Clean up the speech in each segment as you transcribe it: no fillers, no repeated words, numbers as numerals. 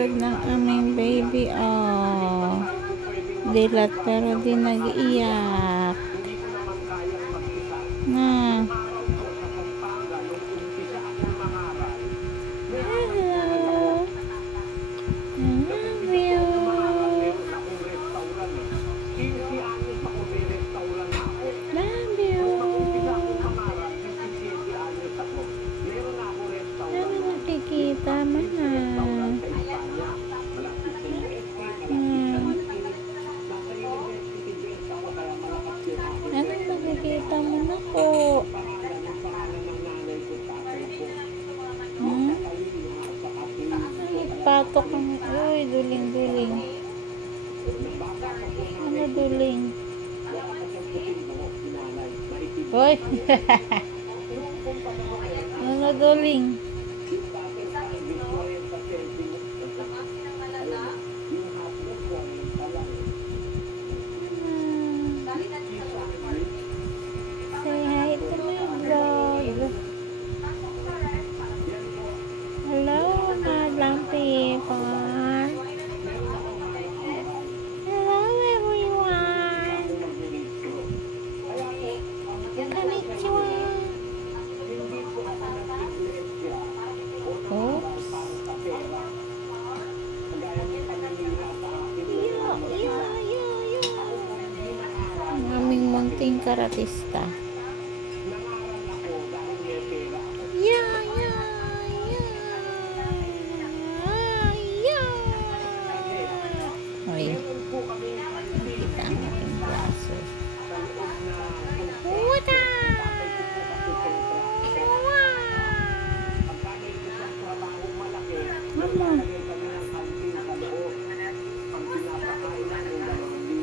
likod ng aming baby. Oh, dilat pero di nag-iyak. Na. Hello. I love you. Love you. Ano nakikita mo na? Ano nakikita mo na po? Ay, patok ang... Uy, duling-duling. Ano duling? Uy! Ano duling? Say hi to my vlog. Hello, madlang people. Hello, everyone. Konnichiwa. Oops. Yo. Ang aming munting karatista. Yeah. Oy, nakita ang aking braso. Wata! Mama.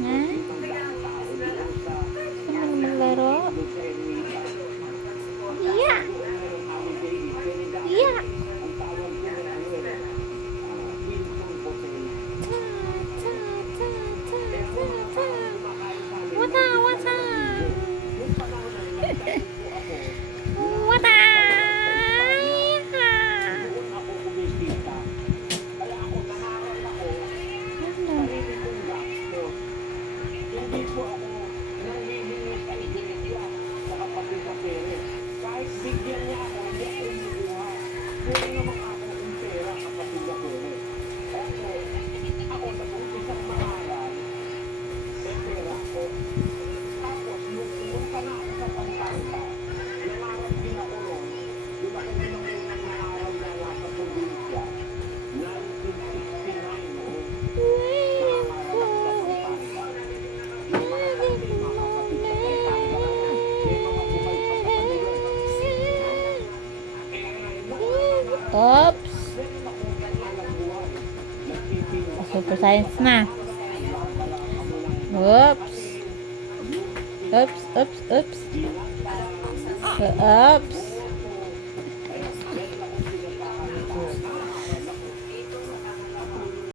Ha? Ano maglaro? Yeah! Wata! Hindi po ako nangihingi sa iglesia sa kapatid na pere. Kahit bigyan niya ako, hindi ako umuha. Pwede naman ako ng pera kapatid na pere. Kasi ako nag-umpisang maaral, pera ako. Tapos, nung pumunta na ako sa Pampanga, nangarap din ako ron, yung ako pinangunang nangaral na nasa probinsya, 1969 noon. Oops. Super science na. Oops. Oops.